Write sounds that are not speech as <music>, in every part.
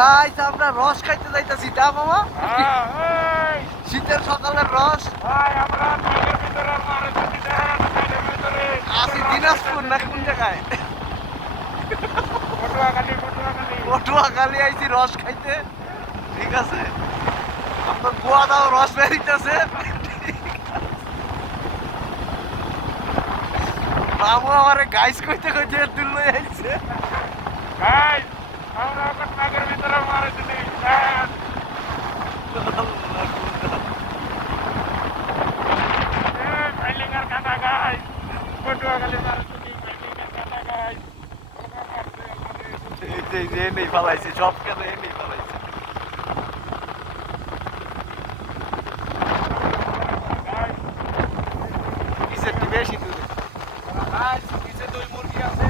Guys আমরা রস খাইতে যাইতাছি তা মামা? শীতের সকালের রস। আসি দিনাজপুর না কোন জায়গায়? পটুয়াখালী, আইছি রস খাইতে। ঠিক আছে। আপনার গোয়া দাও রস বেরিতেছে মামু আমারে গাইস কইতে কইতে লই আইছে। entender nem falar esse jogo porque não é nem falar esse. Isso é tivesse tudo. Ah, isso é do Murguiazeiro.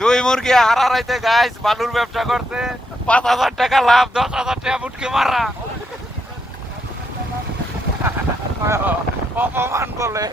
দুই মুরগি হারা রাইতে গাইস বালুর ব্যবসা করতে পাঁচ হাজার টাকা লাভ, দশ হাজার টাকা মুটকে মারা। <laughs> অপমান বলে।